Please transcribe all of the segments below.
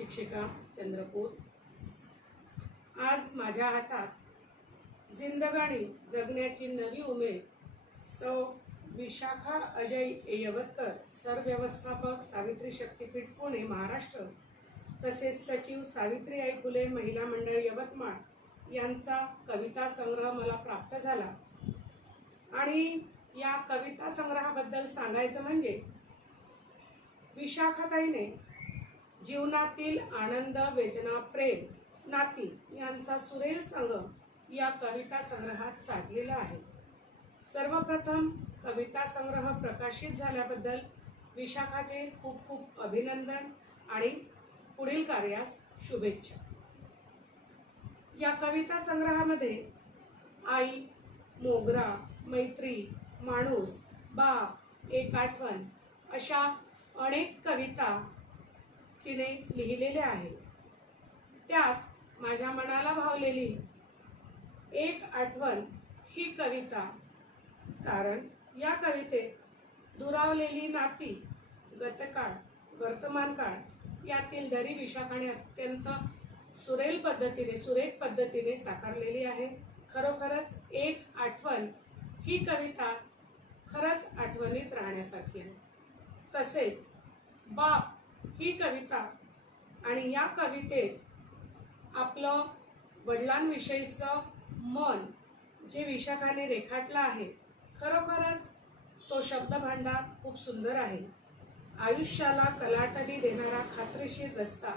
शिक्षिका चंद्रपूर। आज माझ्या हातात जिंदगानी जगण्याची नवी उमेद सौ विशाखा अजय यवतकर, सरव्यवस्थापक सावित्री शक्तीपीठ पुणे महाराष्ट्र, तसेच सचिव सावित्रीबाई फुले महिला मंडळ यवतमाळ यांचा कविता संग्रह मला प्राप्त झाला। आणि या कविता संग्रहाबद्दल सांगायचं म्हणजे विशाखाताईने जीवनातील आनंद, वेदना, प्रेम, नाती यांचा सुरेल संगम या कविता संग्रहात साधलेला आहे। सर्वप्रथम कविता संग्रह प्रकाशित झाल्याबद्दल विशाखाचे खूप खूप अभिनंदन आणि पुढील कार्यास शुभेच्छा। या कविता संग्रहामध्ये आई, मोगरा, मैत्री, माणूस, बाप, एक आठवण अशा अनेक कविता तिने लिहिलेल्या आहेत। त्यात माझ्या मनाला भावलेली एक आठवण ही कविता, कारण या कवितेत दुरावलेली नाती, गतकाळ, वर्तमान काळ यातील दरी विशाखाने अत्यंत सुरेख पद्धतीने साकारलेली आहे। खरोखरच एक आठवण ही कविता खरंच आठवणीत राहण्यासारखी आहे। तसेच बाप ही कविता आणि या कवितेत आपलं वडिलांविषयीचं मन जे विशाखाने रेखाटलं आहे, खरोखरच तो शब्दभांडार खूप सुंदर आहे। आयुष्याला कलाटणी देणारा खात्रीशीर रस्ता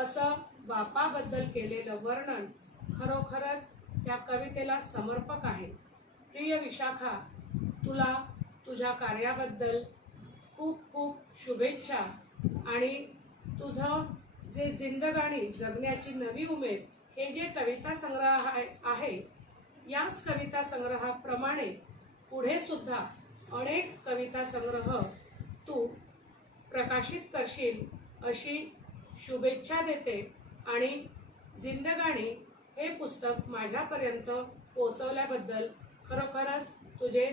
असं बापाबद्दल केलेलं वर्णन खरोखरच त्या कवितेला समर्पक आहे। प्रिय विशाखा, तुला तुझ्या कार्याबद्दल खूप खूप शुभेच्छा आणि तुझं जे जिंदगानी जगण्याची नवी उमेद हे जे कविता संग्रह आहे, याच कविता संग्रहाप्रमाणे पुढे सुद्धा अनेक कविता संग्रह तू प्रकाशित करशील अशी शुभेच्छा देते। आणि जिंदगानी हे पुस्तक माझ्यापर्यंत पोहोचवल्याबद्दल खरोखरच तुझे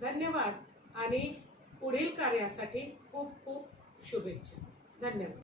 धन्यवाद आणि पुढील कार्यासाठी खूप खूप शुभेच्छा। धन्यवाद।